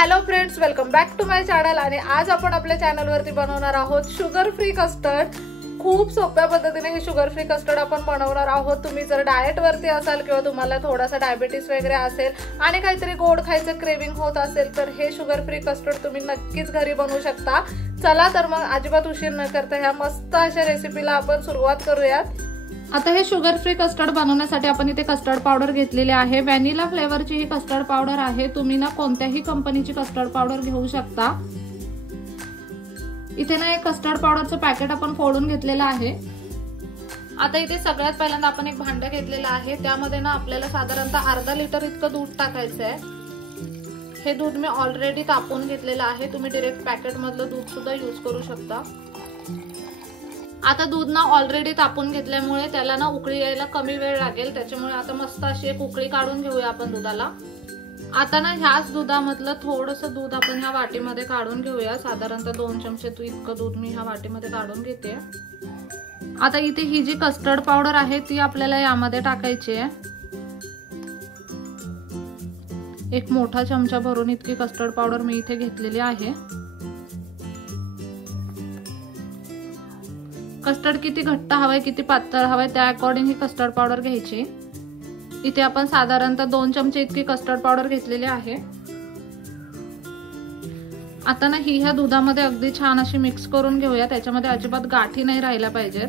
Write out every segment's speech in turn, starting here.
Hello friends, welcome back to my channel. आणि आज आपण आपल्या चॅनल वरती बनवणार आहोत शुगर फ्री कस्टर्ड। खूप सोप्या पद्धतीने हे शुगर फ्री कस्टर्ड आपण बनवणार आहोत। तुम्ही जर डाएट वरती असाल किंवा तुम्हाला थोडासा डायबिटीज वगैरे असेल आणि काहीतरी गोड खायचं क्रेविंग होत असेल तर हे शुगर फ्री कस्टर्ड तुम्ही नक्कीच घरी बनवू शकता। चला तर मग अजिबात उशीर न करता ह्या मस्त अशा रेसिपीला आपण सुरुवात करूयात। आता हे शुगर फ्री कस्टर्ड बनवण्यासाठी आपण इथे कस्टर्ड पावडर घेतलेली आहे। व्हॅनिला फ्लेवरची ही कस्टर्ड पावडर आहे। तुम्ही ना कोणत्याही कंपनीची कस्टर्ड पावडर घेऊ शकता। इथे ना एक कस्टर्ड पावडरचं पॅकेट आपण फोडून घेतलेलं आहे। आता इथे सगळ्यात पहिल्यांदा आपण एक भांड घेतलेलं आहे। त्यामध्ये ना आपल्याला साधारणतः अर्धा लिटर इतकं दूध टाकायचं आहे। हे दूध मी ऑलरेडी तापवून घेतलेलं आहे। तुम्ही डायरेक्ट पॅकेट मधलं दूध सुद्धा यूज करू शकता। आता दूध ना ऑलरेडी तापून घेतल्यामुळे त्याला ना उकळी यायला कमी वेळ लागेल। त्याच्यामुळे आता मस्त अशी एक उकळी काढून घेऊया आपण दुधाला। आता ना ह्याच दुधामधलं थोडंसं दूध आपण ह्या वाटीमध्ये काढून घेऊया। साधारणतः 2 चमचे इतकं दूध मी ह्या वाटीमध्ये काढून घेते। आता इथे ही जी कस्टर्ड पावडर आहे ती आपल्याला यामध्ये टाकायची आहे। एक मोठा चमचा भरून इतकी कस्टर्ड पावडर मी इथे घेतलेली आहे। कस्टर्ड किती घट्ट हवंय किती पातळ हवंय त्या अकॉर्डिंग ही कस्टर्ड पावडर घ्यायची। इथे आपण साधारणतः 2 चमचे इतकी कस्टर्ड पावडर घेतलेली आहे। आता ना ही ह्या दुधामध्ये अगदी छान अशी मिक्स करून घेऊया। त्याच्यामध्ये अजिबात गाठी नाही राहिला पाहिजे।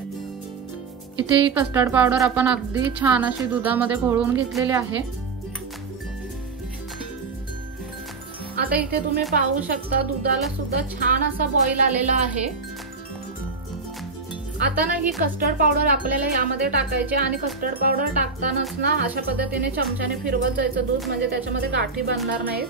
इथे ही कस्टर्ड पावडर आपण अगदी छान अशी दुधामध्ये घोळून घेतलेली आहे। आता इथे तुम्ही पाहू शकता दुधाला सुद्धा छान असा बॉईल आलेला आहे। आता ना ही कस्टर्ड पावडर आपल्याला यामध्ये टाकायची आणि कस्टर्ड पावडर टाकतानाच ना अशा पद्धतीने चमच्याने फिरवत जायचं दूध, म्हणजे त्याच्यामध्ये गाठी बनणार नाहीत।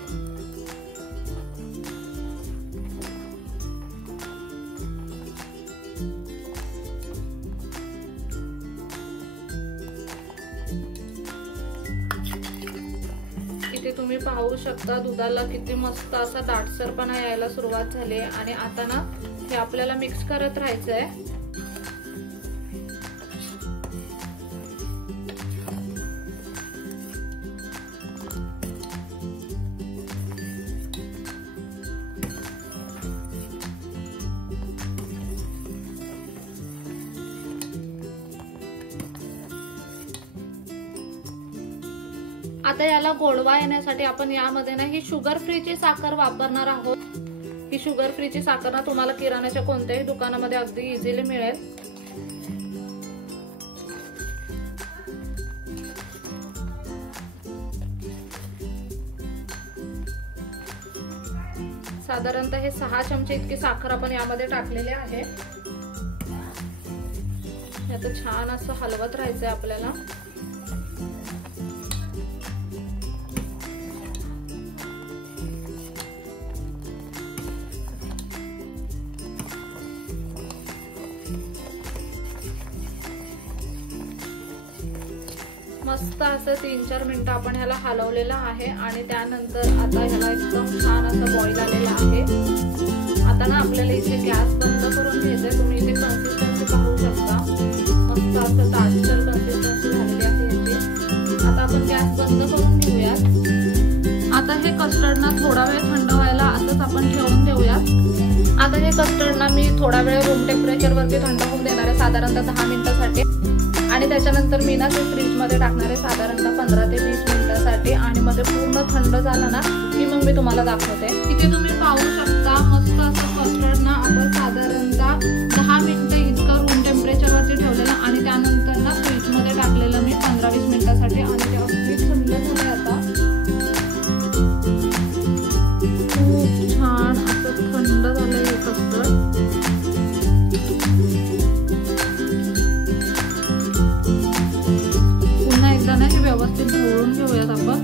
इथे तुम्ही पाहू शकता दुधाला किती मस्त असा दाटसरपणा यायला सुरुवात झाली आहे। आणि आता ना हे आपल्याला मिक्स करत राहायचंय। आता याला गोडवा येण्यासाठी आपण यामध्ये ना ही शुगर फ्रीची साखर वापरणार आहोत। ही शुगर फ्रीची साखर ना तुम्हाला किराण्याच्या कोणत्याही दुकानामध्ये अगदी इझिली मिळेल। साधारणतः हे 6 चमचे इतकी साखर आपण यामध्ये टाकलेली आहे। आता छान असं हलवत राहायचंय आपल्याला। मस्त असं 3-4 मिनिटं आपण ह्याला हलवलेलं आहे आणि त्यानंतर आता ह्याला एकदम छान असं बॉईल आलेलं आहे। आता ना आपल्याला इथे गॅस बंद करून घ्यायचंय। तुम्ही इथे कन्सिस्टन्सी पाहू शकता, मस्त असं दाटसर कन्सिस्टन्सी झालेली आहे याची। आता आपण गॅस बंद करून घेऊयात। आता हे कस्टर्ड ना थोडा वेळ थंड व्हायला असंच आपण ठेवून देऊयात। आता हे कस्टर्ड ना मी थोडा वेळ रूम टेम्परेचर वरती थंड होऊन देणार आहे, साधारणतः 10 मिनिटांसाठी। आणि त्याच्यानंतर मी ना ते फ्रीज मध्ये टाकणार आहे साधारणतः 15 ते 20 मिनिटांसाठी। आणि मग ते पूर्ण थंड झालं ना की मग मी तुम्हाला दाखवते। इथे तुम्ही पाहू शकता मस्त असं कस्टर्ड ना आपण साधारणतः 10 मिनिटं इतकं रूम टेम्परेचर वरती ठेवलेलं आणि त्यानंतर ना फ्रीज मध्ये टाकलेलं मी 15-20 मिनिटांसाठी। आणि ते अगदी थंड झालंय आता, खूप छान असं थंड झालंय हे कस्टर्ड। व्यवस्थित ढवळून घेऊयात आपण।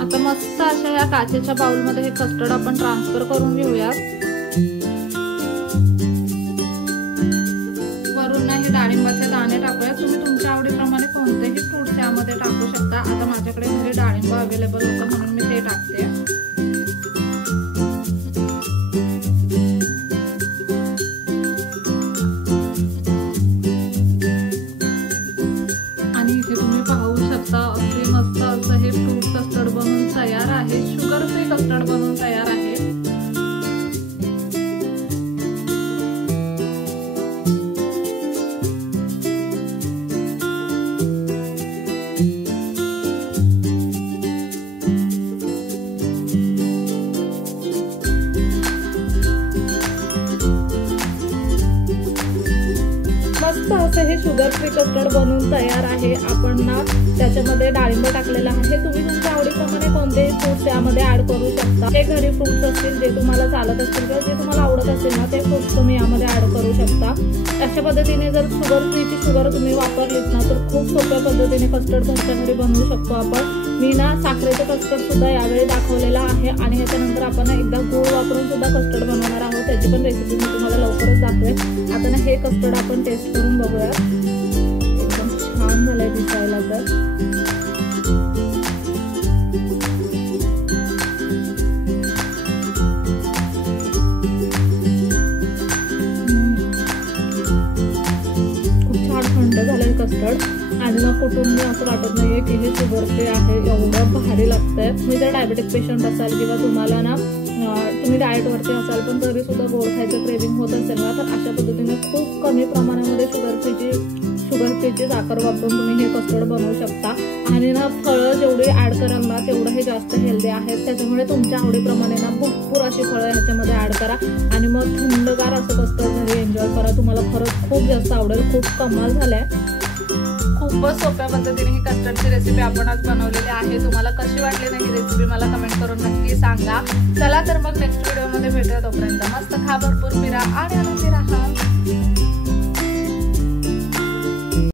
आता मस्त अशा या काचेच्या बाउल मध्ये हे कस्टर्ड आपण ट्रान्सफर करून घेऊयात। वरून ना हे डाळिंबाचे दाणे टाकूयात। तुम्ही तुमच्या आवडीप्रमाणे कोणतेही फ्रूट्स यामध्ये टाकू शकता। आता माझ्याकडे घरी डाळिंब अवेलेबल होतं म्हणून मी ते टाकते। आणि इथे तुम्ही पाहू शकता अगदी मस्त असं हे फ्रूट कस्टर्ड बनवून तयार आहे. शुगर फ्री कस्टर्ड बनवून तयार आहे. मस्त असं हे शुगर फ्री कस्टर्ड बनवून तयार आहे. आपण ना त्याच्यामध्ये डाळिंब टाकलेला आहे. तुम्ही तुमच्या आवडीप्रमाणे कोणतेही फ्रूट्स यामध्ये ऍड करू शकता. जे घरी फ्रूट्स असतील जे तुम्हाला चालत असतील किंवा जे तुम्हाला आवडत असेल ना ते फ्रूट्स तुम्ही यामध्ये ऍड करू शकता. अशा पद्धतीने जर शुगर फ्रीची शुगर तुम्ही वापरलीत ना तर खूप सोप्या पद्धतीने कस्टर्ड घरच्या घरी बनवू शकतो आपण. मी ना साखरेचं कस्टर्ड सुद्धा यावेळी दाखवलेला आहे आणि ह्याच्यानंतर आपण एकदा गूळ वापरून सुद्धा कस्टर्ड बनवणार आहोत. त्याची पण रेसिपी मी तुम्हाला लवकरच दाखवेन. आता ना हे कस्टर्ड आपण टेस्ट करून बघूया. एकदम छान झालंय दिसायला तर. खूप छान थंड झालंय कस्टर्ड आणि मग कुठून मी असं वाटत नाहीये की हे शुगर फ्री आहे. एवढं भारी लागतंय. तुम्ही जर डायबेटिक पेशंट असाल किंवा तुम्हाला ना तुम्ही डाएटवरती असाल पण तरी सुद्धा गोड खायचं क्रेविंग होत असेल ना तर अशा पद्धतीने खूप कमी प्रमाणामध्ये शुगर फ्रीची साखर वापरून तुम्ही हे कस्टर्ड बनवू शकता. आणि ना फळं जेवढी ऍड कराल ना तेवढं हे जास्त हेल्दी आहेत. त्याच्यामुळे तुमच्या आवडीप्रमाणे ना भरपूर अशी फळं ह्याच्यामध्ये ऍड करा आणि मग थंडगार असं कस्टर्ड घरी एन्जॉय करा. तुम्हाला खरंच खूप जास्त आवडेल. खूप कमाल झालाय. खूपच सोप्या पद्धतीने ही कस्टर्डची रेसिपी आपण आज बनवलेली आहे. तुम्हाला कशी वाटली ना ही रेसिपी मला कमेंट करून नक्की सांगा. चला तर मग नेक्स्ट व्हिडिओमध्ये भेटूया. तोपर्यंत मस्त खा, भरपूर फिरा आणि आनंदी राहा.